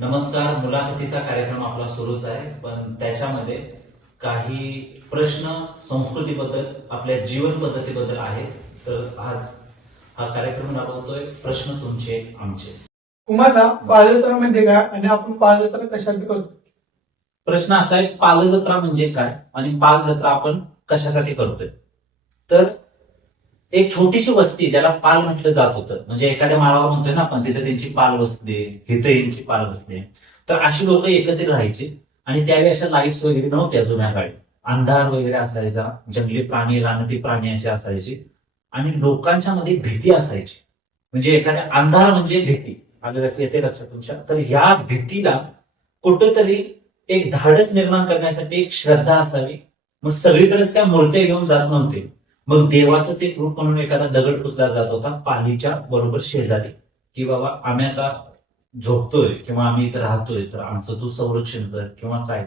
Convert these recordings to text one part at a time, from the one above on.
नमस्कार मुलाखतीचा कार्यक्रम आपला सुरूच आहे. पण त्याच्यामध्ये काही प्रश्न संस्कृतीबद्दल आपल्या जीवन पद्धतीबद्दल आहेत. तर आज हा कार्यक्रम राबवतोय. प्रश्न तुमचे आमचे. तुम्हाला बालजत्रा म्हणजे काय आणि आपण बालजत्रा कशासाठी करतो? प्रश्न असा आहे पालजत्रा म्हणजे काय आणि पालजत्रा आपण कशासाठी करतोय? तर एक छोटीशी वस्ती ज्याला पाल म्हटलं जात होतं. म्हणजे एखाद्या माळावर म्हणतोय ना आपण तिथे त्यांची पाल वसते इथे यांची पाल वसते तर अशी लोक एकत्रित राहायची आणि त्यावेळी अशा लाईट्स वगैरे नव्हत्या जुन्या काळी. अंधार वगैरे असायचा जंगली प्राणी रानटी प्राणी असे असायचे आणि लोकांच्या मध्ये भीती असायची. म्हणजे एखाद्या अंधार म्हणजे भीती. आलं येते लक्षात तुमच्या? तर ह्या भीतीला कुठंतरी एक धाडस निर्माण करण्यासाठी एक श्रद्धा असावी. मग सगळीकडेच काय मूर्त्या घेऊन जात नव्हते. मग देवाचंच एक रूप म्हणून एखादा दगड पुसला जात होता पालीच्या बरोबर शेजारी. की बाबा आम्ही आता झोपतोय किंवा आम्ही इथं राहतोय तर आमचं तू संरक्षण कर किंवा काय.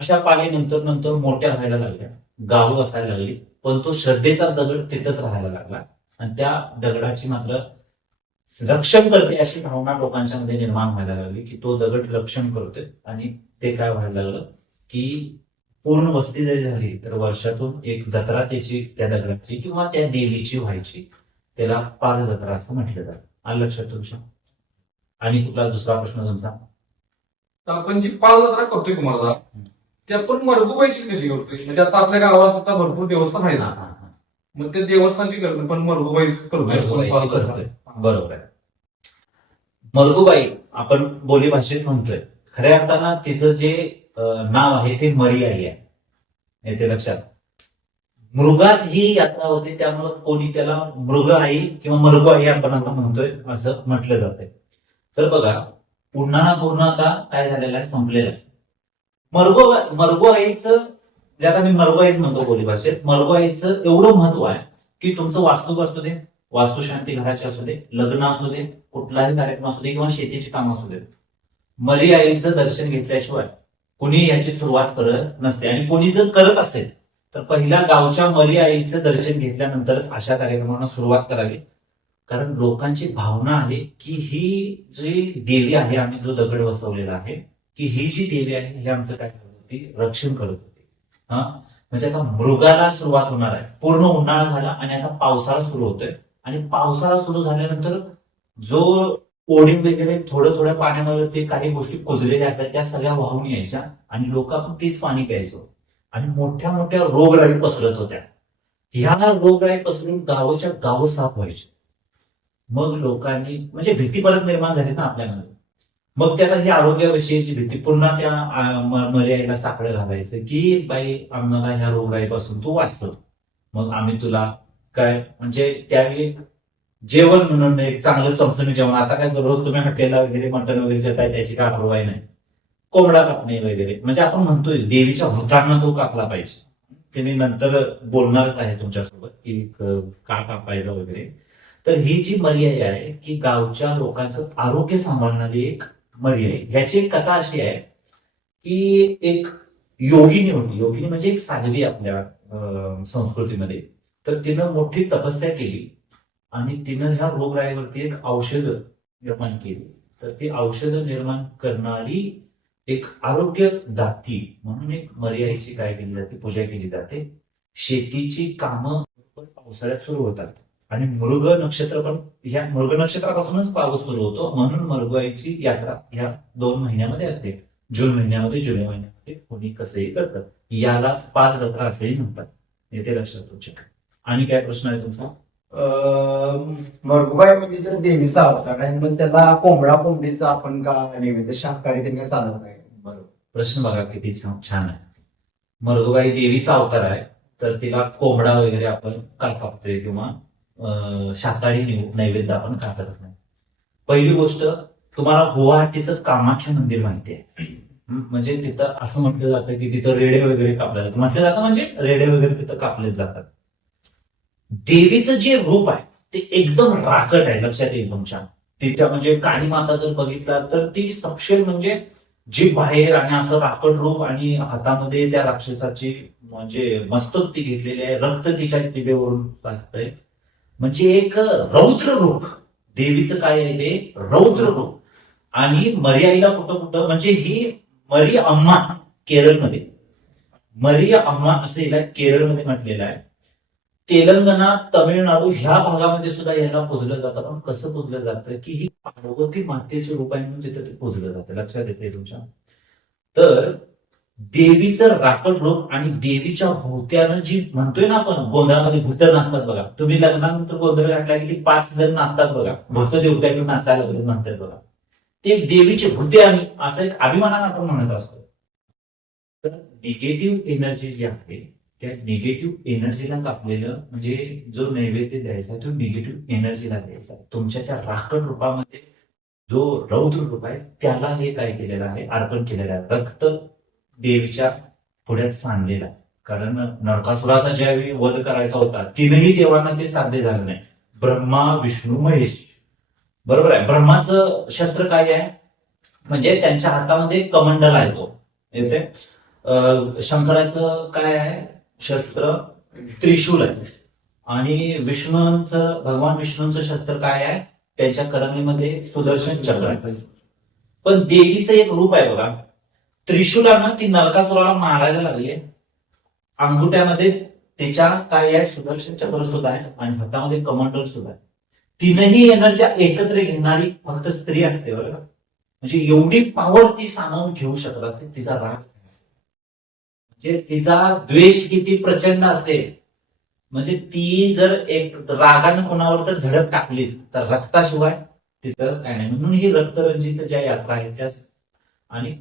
अशा पाली नंतर नंतर मोठ्या व्हायला लागल्या. गावं असायला लागली पण तो श्रद्धेचा दगड तिथंच राहायला लागला. आणि त्या दगडाची मात्र रक्षण करते अशी भावना लोकांच्या मध्ये निर्माण व्हायला लागली की तो दगड रक्षण करतोय. आणि ते काय व्हायला लागलं की पूर्ण वस्ती जरी झाली तर वर्षातून एक जत्रा त्याची त्या दगडाची किंवा त्या देवीची व्हायची. त्याला पाल जत्रा असं म्हटलं जातं. आलं लक्षात तुमच्या? आणि कुठला दुसरा प्रश्न तुमचा? तर आपण जी पालजत्रा करतोय तुम्हाला ते आपण मरगुबाईची कशी करतोय म्हणजे आता आपल्या गावात आता भरपूर देवस्थान आहे ना. मग ते देवस्थानची करतो पण करतोय. करतोय. बरोबर आहे. मरगुबाई आपण बोली भाषेत म्हणतोय खऱ्या अर्थानं तिचं जे नाव आहे ते मरी आई आहे येते लक्षात. मृगात ही यात्रा होती त्यामुळे कोणी त्याला मृग आई किंवा मृग आई आपण आता म्हणतोय असं म्हटलं जातंय. तर बघा पुन्हा पूर्ण आता काय झालेलं आहे संपलेलं आहे. मरगो मरगो आईचं जे आता मी मरगो आईच म्हणतो बोली भाषेत मरगो आईचं एवढं महत्त्व आहे की तुमचं वास्तू असू दे वास्तुशांती घराची असू दे लग्न असू दे कुठलाही कार्यक्रम असू दे किंवा शेतीची काम असू दे. मरी आईचं दर्शन घेतल्याशिवाय कुणी याची सुरुवात करत नसते. आणि कोणी जर करत असेल तर पहिल्या गावच्या मरी आईचं दर्शन घेतल्यानंतरच अशा कार्यक्रमांना सुरुवात करावी. कारण लोकांची भावना आहे की ही जी देवी आहे आम्ही जो दगड बसवलेला आहे की ही जी देवी आहे हे आमचं काय करत होती? रक्षण करत होती. हा? म्हणजे आता मृगाला सुरुवात होणार आहे. पूर्ण उन्हाळा झाला आणि आता पावसाळा सुरू होतोय. आणि पावसाळा सुरू झाल्यानंतर जो कोडिंग वगैरे थोडं थोड्या पाण्यामध्ये ते काही गोष्टी कुजलेल्या असतात त्या सगळ्या वाहून यायच्या आणि लोक आपण तेच पाणी प्यायचो. आणि मोठ्या मोठ्या रोगराई पसरत होत्या. ह्या रोगराई पसरून गावाच्या गाव साफ व्हायची. मग लोकांनी म्हणजे भीती परत निर्माण झाली ना आपल्यामध्ये. मग त्याला ही आरोग्याविषयीची भीती पुन्हा त्या मर्यादेला साकडं घालायचं की बाई आम्हाला ह्या रोगराईपासून तू वाचव. मग आम्ही तुला काय म्हणजे त्यावेळी जेवण म्हणून एक चांगलं चमचमी जेवण. आता काय रोज तुम्ही हॉटेलला वगैरे मटण वगैरे जेताय त्याची काय परवाई नाही. कोंबडा कापणे वगैरे. म्हणजे आपण म्हणतोय देवीच्या भूतांना तो कापला पाहिजे. त्यांनी नंतर बोलणारच आहे तुमच्यासोबत की का कापायचं वगैरे. तर ही जी मर्यादा आहे की गावच्या लोकांचं आरोग्य सांभाळणारी एक मर्यादा ह्याची एक कथा अशी आहे की एक योगिनी होती. योगिनी म्हणजे एक साध्वी आपल्या संस्कृतीमध्ये. तर तिनं मोठी तपस्या केली. आणि तिनं ह्या रोगराईवरती एक औषध निर्माण केली. तर ती औषधं निर्माण करणारी एक आरोग्य दाती म्हणून एक मर्यादेची काय केली जाते? पूजा केली जाते. शेतीची कामं पावसाळ्यात सुरू होतात. आणि मृग नक्षत्र पण ह्या मृग नक्षत्रापासूनच पाऊस सुरू होतो. म्हणून मृगाईची यात्रा ह्या दोन महिन्यामध्ये असते. जून महिन्यामध्ये जुलै महिन्यामध्ये कोणी कसंही करतं. यालाच पार जत्रा असेही म्हणतात. येते लक्षात आणि काय प्रश्न आहे तुमचा? मरगुबाई म्हणजे तर देवीचा अवतार आहे पण त्याला कोंबडा कोंबडीचा आपण का नैवेद्य शाकाहारी त्यांनी चालत नाही? बरोबर. प्रश्न बघा किती छान छान आहे. मरगुबाई देवीचा अवतार आहे तर तिला कोंबडा वगैरे आपण का कापतोय किंवा शाकाहारी नैवेद्य आपण का करत नाही? पहिली गोष्ट तुम्हाला गुवाहाटीचं कामाख्या मंदिर माहिती आहे. म्हणजे तिथं असं म्हटलं जातं की तिथं रेडे वगैरे कापले जातात. म्हटलं जातं म्हणजे रेडे वगैरे तिथं कापले जातात. देवीचं जे रूप आहे ते एकदम राखत आहे लक्षात येईल तुमच्या. तिच्या म्हणजे काळी माता जर बघितला तर ती सपशेल म्हणजे जी बाहेर आणि असं राखट रूप आणि हातामध्ये त्या राक्षसाची म्हणजे मस्तक ती घेतलेली आहे रक्त तिच्या तिबेवरून वाहतंय. म्हणजे एक रौद्र रूप. देवीचं काय आहे ते? रौद्र रूप. आणि मर्याईला कुठं कुठं म्हणजे ही मरी अम्मा केरळमध्ये. मरी अम्मा असं हिला केरळमध्ये म्हटलेलं आहे. तेलंगणा तमिळनाडू ह्या भागामध्ये सुद्धा यांना पुजलं जातं. पण कसं पुजलं जातं की ही पार्वती मातेचे रूप आहे म्हणून तिथे ते पुजलं जातं. लक्षात येते तुमच्या? तर देवीचं राकड रूप आणि देवीच्या भोवत्यानं जी म्हणतोय ना आपण गोंधळामध्ये भूत नाचतात बघा. तुम्ही लग्नानंतर गोंधळ घातला की ती पाच जण नाचतात बघा. भूत देवट्याकडे नाचायला वगैरे नंतर बघा. ते देवीचे भूते आणि असं एक अभिमानानं आपण म्हणत असतो. तर निगेटिव्ह एनर्जी जी आहे त्या निगेटिव्ह एनर्जीला कापलेलं म्हणजे जो नैवेद्य द्यायचा तो निगेटिव्ह एनर्जीला द्यायचा. आहे तुमच्या त्या राकड रूपामध्ये जो रौद्र रूप आहे त्याला हे काय केलेलं आहे? अर्पण केलेलं आहे. रक्त देवीच्या पुढ्यात सांधलेला कारण नरकासुराचा ज्यावेळी वध करायचा होता तीनही देवांना ते साध्य झालं नाही. ब्रह्मा विष्णू महेश. बरोबर आहे? ब्रह्माचं शस्त्र काय आहे? म्हणजे त्यांच्या हातामध्ये कमंडल आहे तो. येते? शंकराचं काय आहे? शस्त्र त्रिशूल आहे आणि विष्णूंचं भगवान विष्णूंचं शस्त्र काय आहे? त्याच्या करंगीमध्ये सुदर्शन चक्र आहे. पण देवीचं एक रूप आहे बघा. त्रिशूलानं ती नरकासुराला मारायला लागली अंगुठ्यामध्ये त्याच्या काय आहे? सुदर्शन चक्र सुद्धा आहे आणि हातामध्ये कमंडल सुद्धा आहे. तीनही एनर्जी एकत्र घेणारी फक्त स्त्री असते बरं का. म्हणजे एवढी पॉवर ती सांगून घेऊ शकत असते. तिचा राग म्हणजे तिचा द्वेष किती प्रचंड असेल म्हणजे ती जर एक रागानं कोणावर तर झडप टाकलीच तर रक्ताशिवाय तिथं काय नाही. म्हणून ही रक्तरंजित ज्या यात्रा आहेत त्या आणि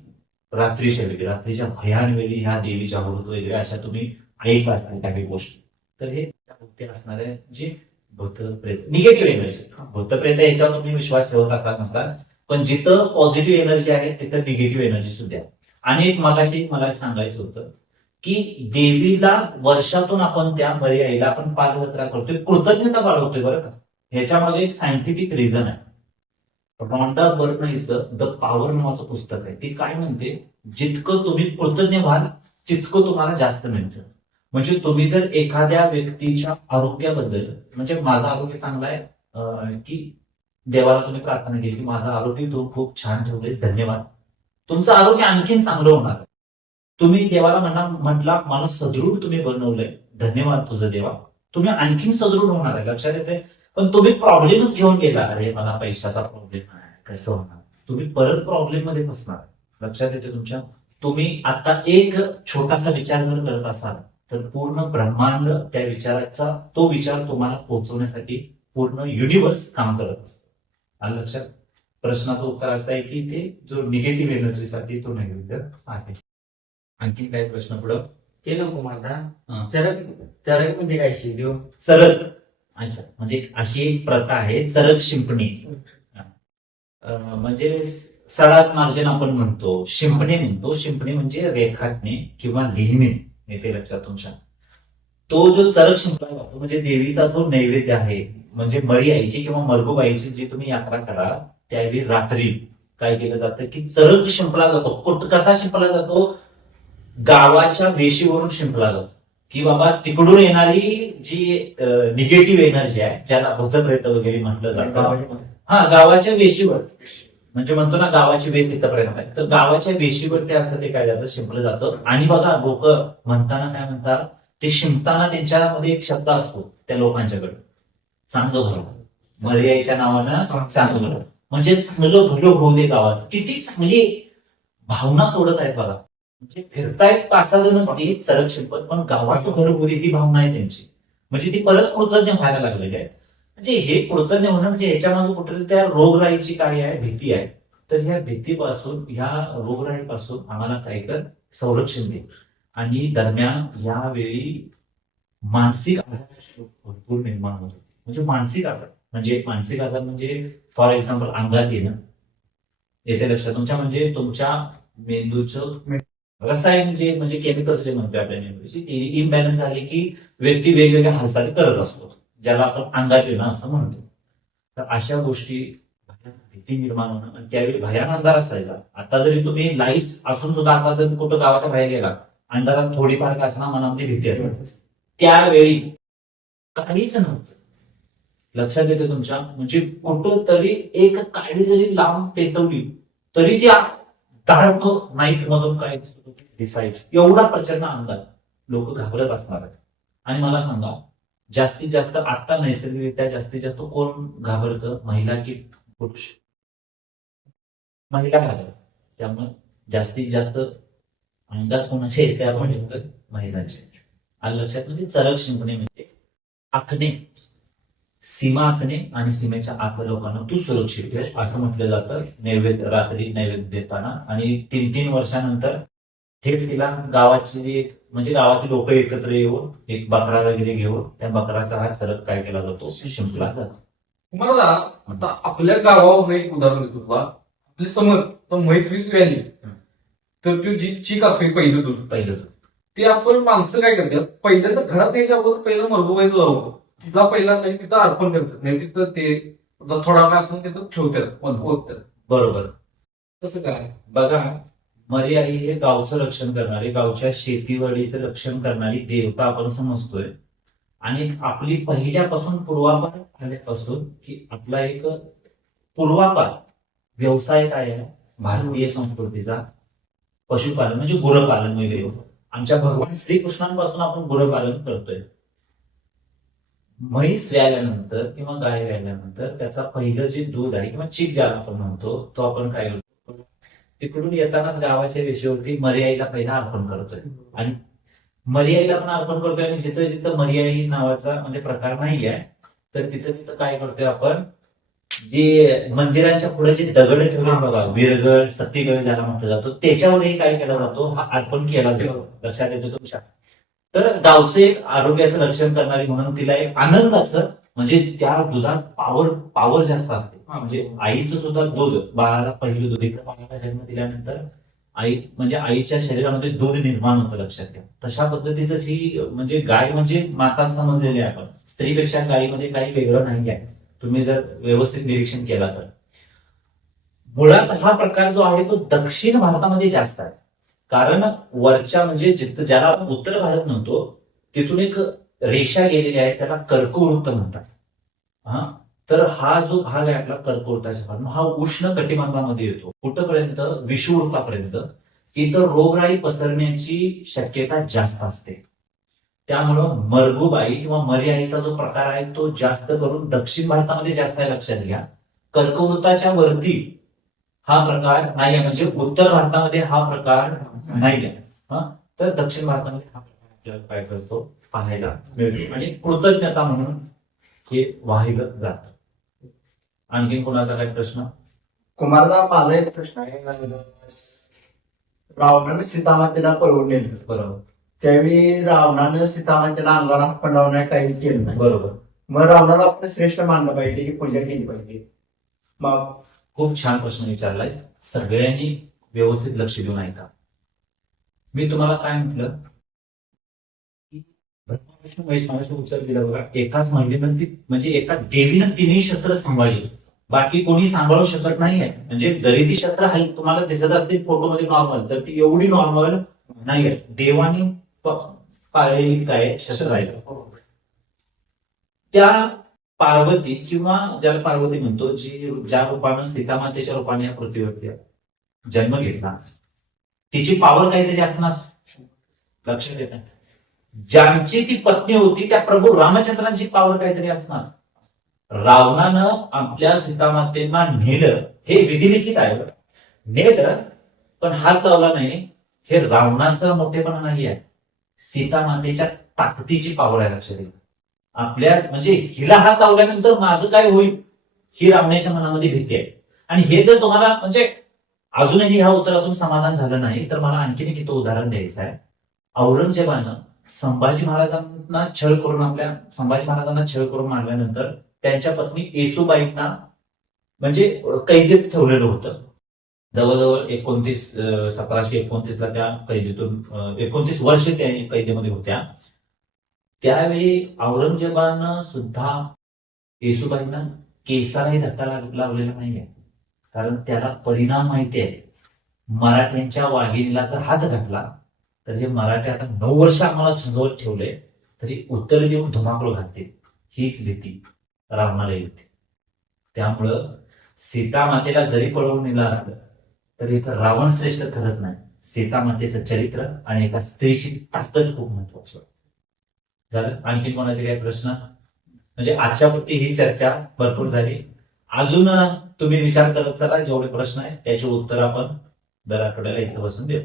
रात्रीच्या वेळी रात्रीच्या भयान वेळी ह्या देवीच्या होत वगैरे अशा तुम्ही ऐकला असताल काही गोष्टी. तर हे त्या गोष्टी असणार आहे जे भूत प्रेत निगेटिव्ह एनर्जी भूत प्रेत याच्यावर तुम्ही विश्वास ठेवत असाल नसाल पण जिथं पॉझिटिव्ह एनर्जी आहे तिथं निगेटिव्ह एनर्जी सुद्धा आणि एक मला एक सांगायचं होतं की देवीला वर्षातून आपण त्या मर्यादेला आपण पाच जत्रा करतोय. कृतज्ञता बाळगतोय बरं का? ह्याच्यामध्ये एक सायंटिफिक रिझन आहे. रॉन्डा बर्न हिचं द पॉवर नावाचं पुस्तक आहे. ती काय म्हणते? जितकं तुम्ही कृतज्ञ व्हाल तितकं तुम्हाला जास्त मिळतं. म्हणजे तुम्ही जर एखाद्या व्यक्तीच्या आरोग्याबद्दल म्हणजे माझं आरोग्य चांगलं आहे की देवाला तुम्ही प्रार्थना केली की माझं आरोग्य तू खूप छान ठेवलेस धन्यवाद. तुमचं आरोग्य आणखीन चांगलं होणार आहे. तुम्ही देवाला म्हणा म्हटला मला सदृढ तुम्ही बनवलंय. धन्यवाद तुझं देवा. तुम्ही आणखीन सदृढ होणार आहे लक्षात येते पण तुम्ही प्रॉब्लेमच घेऊन गेला. अरे मला पैशाचा प्रॉब्लेम आहे कसं होणार? तुम्ही परत प्रॉब्लेममध्ये बसणार लक्षात येते तुमच्या? तुम्ही आता एक छोटासा विचार जर करत असाल तर पूर्ण ब्रह्मांड त्या विचाराचा तो विचार तुम्हाला पोहोचवण्यासाठी पूर्ण युनिव्हर्स काम करत असतं. लक्षात? प्रश्नाचं उत्तर असं आहे की ते जो निगेटिव्ह एनर्जीसाठी तो नैवेद्य आहे. आणखी काय प्रश्न पुढं? ते नको मला. हा. चरक चरक म्हणजे काय शिल्यो चरक. अच्छा. म्हणजे अशी एक प्रथा आहे चरक शिंपणी. अं, म्हणजे सडास मार्जन आपण म्हणतो शिंपणे म्हणतो. शिंपणे म्हणजे रेखाटणे किंवा लिहिणे येते लक्षात तुमच्या तो जो चरक शिंपला जातो म्हणजे देवीचा जो नैवेद्य आहे म्हणजे मरी आईची किंवा मरगूबाईची जी तुम्ही यात्रा करा त्यावेळी रात्री काय केलं जातं की चरक शिंपला जातो. कुठ- कसा शिंपला जातो? गावाच्या वेशीवरून शिंपला जातो. की बाबा तिकडून येणारी जी निगेटिव्ह एनर्जी आहे ज्याला भूतप्रेत वगैरे म्हटलं जातं. हा गावाच्या वेशीवर. म्हणजे म्हणतो ना गावाची वेश इथपर्यंत आहे. तर गावाच्या वेशीवर ते असतं ते काय जातं शिंपलं जातं. आणि बघा लोक म्हणताना काय म्हणतात ते शिंपताना त्यांच्यामध्ये एक शब्द असतो त्या लोकांच्याकडे. चांगलं झालं. मर्याच्या नावानं चांगलं म्हणजे चांगलं भलं होऊ दे गावाचं. किती चांगली भावना सोडत आहेत बघा. म्हणजे फिरतायत पाच सहा जणच ती संरक्षण पद पण गावाचं घर होऊ ही भावना आहे त्यांची. म्हणजे ती परत कृतज्ञ व्हायला लागलेली आहे म्हणजे हे कृतज्ञ होणं म्हणजे ह्याच्यामागे कुठेतरी त्या रोगराईची काय आहे भीती आहे. तर ह्या भीतीपासून ह्या रोगराईपासून आम्हाला काय कर संरक्षण दे आणि दरम्यान यावेळी मानसिक आजार भरपूर निर्माण होतो. म्हणजे मानसिक आजार. म्हणजे मानसिक आजार म्हणजे फॉर एक्झाम्पल अंगात येणं. येते लक्षात. तुमच्या म्हणजे तुमच्या मेंदूचं रसायन जे म्हणजे केमिकल्स जे म्हणतो आपल्या मेंदूची ती इम्बॅलन्स झाली की व्यक्ती वेगवेगळ्या हालचाली करत असतो ज्याला आपण अंगात येणं असं म्हणतो. तर अशा गोष्टी भीती निर्माण होणं आणि त्यावेळी भयान अंधार असायचा. आता जरी तुम्ही लाईट्स असून सुद्धा आता जर कुठं गावाच्या बाहेर गेला अंधारात थोडीफार का असणार मनामध्ये भीती असते. त्यावेळी काहीच नव्हतं. लक्षात येते तुमच्या म्हणजे कुठं तरी एक काडी जरी लांब पेटवली तरी त्या दाढक नाईफ मधून काय दिसायचे. एवढा प्रचंड अंदाज. लोक घाबरत असणार आहेत. आणि मला सांगा जास्तीत जास्त आता नैसर्गिकरित्या जास्तीत जास्त कोण घाबरतं? महिला की पुरुष? महिला घाबरत त्यामुळे जास्तीत जास्त अंदाज कोणाचे ते आपण म्हणतोय महिलांचे. आणि लक्षात म्हणजे चरक शिंपणे म्हणजे आखणे. सीमा आखणे आणि सीमेच्या आतल्या लोकांना तू सुरक्षित ठेव. असं म्हटलं जातं. नैवेद्य रात्री नैवेद्य देताना. आणि तीन तीन वर्षानंतर थेट तिला गावाची एक म्हणजे गावातली लोक एकत्र येऊन एक बकरा वगैरे घेऊन त्या बकराचा हा चरक काय केला जातो? शिंपला जातो. मला आता आपल्या गावावर एक उदाहरण देतो तुला आपली समज तर म्हैस वीस व्याली तर तो जी चीक असते पहिलं दूध पहिलं ते आपण माणसं काय करतात? पहिल्यांदा घरात यायच्या अगोदर पहिलं मरगोबाईचं लावतो तिथला पहिला नाही तिथं अर्पण करतात. नाही तिथं ते थोडा वेळ असं तिथं ठेवतात. ओततात. बरोबर. तसं काय? बघा मर्याई हे गावचं रक्षण करणारी गावच्या शेतीवाडीचं रक्षण करणारी देवता आपण समजतोय. आणि आपली पहिल्यापासून पूर्वापार आल्यापासून की आपला एक पूर्वापार व्यवसाय काय आहे? भारतीय संस्कृतीचा पशुपालन म्हणजे गुरपालन वगैरे. आमच्या भगवान श्रीकृष्णांपासून आपण गुरपालन करतोय. म्हैस व्याल्यानंतर किंवा गाय व्याल्यानंतर त्याचा पहिलं जे दूध आहे किंवा चीक ज्याला आपण म्हणतो तो आपण काय करतो? तिकडून येतानाच गावाच्या रेषेवरती मर्याईला पहिला अर्पण करतोय. आणि मर्याईला आपण अर्पण करतोय आणि जिथं जिथं मर्याई नावाचा म्हणजे प्रकार नाही आहे तर तिथं तिथं काय करतोय आपण? जे मंदिरांच्या पुढे जे दगड ठेवले बघा वीरगड सत्तीगड ज्याला म्हटलं जातो त्याच्यावरही काय केला जातो? हा अर्पण केला जातो. लक्षात येतो तुमच्या? तर गावचं एक आरोग्याचं रक्षण करणारी म्हणून तिला एक आनंदाचं म्हणजे त्या दुधात पावर पावर जास्त असते. म्हणजे आईचं सुद्धा दूध बाळाला पहिलं दूध इकडे बाळाला जन्म दिल्यानंतर आई म्हणजे आईच्या शरीरामध्ये दूध निर्माण होतं लक्षात घ्या. तशा पद्धतीचं जी म्हणजे गाय म्हणजे माता समजलेली आहे आपण. स्त्रीपेक्षा गायीमध्ये काही वेगळं नाही आहे. तुम्ही जर व्यवस्थित निरीक्षण केला तर. मुळात हा प्रकार जो आहे तो दक्षिण भारतामध्ये जास्त आहे. कारण वरच्या म्हणजे जिथं ज्याला आपण उत्तर भारत म्हणतो तिथून एक रेषा गेलेली आहे त्याला कर्कवृत्त म्हणतात. हा? तर हा जो भाग आहे आपला कर्कवृत्ताचा भाग हा उष्ण कटिबंधामध्ये येतो. कुठपर्यंत? विषुवृत्तापर्यंत इथं रोगराई पसरण्याची शक्यता जास्त असते. त्यामुळं मरगुबाई किंवा मर्याईचा जो प्रकार आहे तो जास्त करून दक्षिण भारतामध्ये जास्त आहे लक्षात घ्या. कर्कवृत्ताच्या वरती हा प्रकार नाही आहे म्हणजे उत्तर भारतामध्ये हा प्रकार नाही आहे हा? तर दक्षिण भारतामध्ये हा प्रकार आपल्याला काय करतो पाहायला. मिळतो आणि कृतज्ञता म्हणून हे वाहिलं जातं. आणखी कोणाचा काय प्रश्न? कुमारला माझा एक प्रश्न आहे. रावणानं सीतामातेला पळवून नेलं बरोबर. त्यावेळी रावणानं सीतामातेला अंगाला हात काहीच केलं नाही. बरोबर. मग रावणाला आपण श्रेष्ठ मानलं पाहिजे की पूजा केली पाहिजे. मग खूप छान प्रश्न विचारलायस. सगळ्यांनी व्यवस्थित लक्ष देऊन ऐका. मी तुम्हाला काय म्हटलं? उत्तर दिलं बघा एकाच महिलेनं म्हणजे एका देवीनं तिन्ही शस्त्र सांभाळली. बाकी कोणी सांभाळू शकत नाहीये. म्हणजे जरी ती शस्त्र तुम्हाला दिसत असतील फोटोमध्ये नॉर्मल तर ती एवढी नॉर्मल नाहीये. देवानी प- पाळलेली काय शस्त्र आहे. त्या पार्वती किंवा ज्याला पार्वती म्हणतो जी ज्या रूपानं सीतामातेच्या रूपाने या पृथ्वीवरती जन्म घेतला तिची पावर काहीतरी असणार? लक्षात येत ज्यांची ती पत्नी होती त्या प्रभू रामचंद्रांची पावर काहीतरी असणार. रावणानं आपल्या सीतामातेंना नेलं. हे विधिलिखित आहे नेलं पण हात लावला नाही. हे रावणाचा मोठेपणा नाही आहे सीतामातेच्या ताकदीची पावर आहे लक्षात येईल आपल्या म्हणजे हिला हात लावल्यानंतर माझं काय होईल ही रावण्याच्या मनामध्ये भीती आहे. आणि हे जर तुम्हाला म्हणजे अजूनही ह्या उत्तरातून समाधान झालं नाही तर मला आणखीन एक उदाहरण द्यायचं आहे. औरंगजेबानं संभाजी महाराजांना छळ करून आपल्या संभाजी महाराजांना छळ करून मारल्यानंतर त्यांच्या पत्नी येसुबाईंना म्हणजे कैदेत ठेवलेलं होतं. जवळजवळ एकोणतीस सतराशे एकोणतीसला त्या कैदेतून एकोणतीस वर्ष त्या कैदेमध्ये होत्या. त्यावेळी औरंगजेबानं सुद्धा येसुबाईंना केसालाही धक्का लावलेला नाहीये. कारण त्याला परिणाम माहिती आहे मराठ्यांच्या वाघिणीला जर हात घातला तर हे मराठे आता नऊ वर्ष आम्हाला झुंजवत ठेवले तरी उत्तर देऊन धुमाकूळ घालतील. हीच भीती रावणाला होती त्यामुळं सीता मातेला जरी पळवून नेलं असलं तरी इथं रावण श्रेष्ठ ठरत नाही. सीतामातेचं चरित्र आणि एका स्त्रीची ताकद खूप महत्वाची वाटते. झालं. आणखी कोणाचे काही प्रश्न? म्हणजे आजच्यापुरती ही चर्चा भरपूर झाली. अजून तुम्ही विचार करत चला. जेवढे प्रश्न आहेत त्याचे उत्तर आपण दर आठवड्याला इथं बसून देऊ.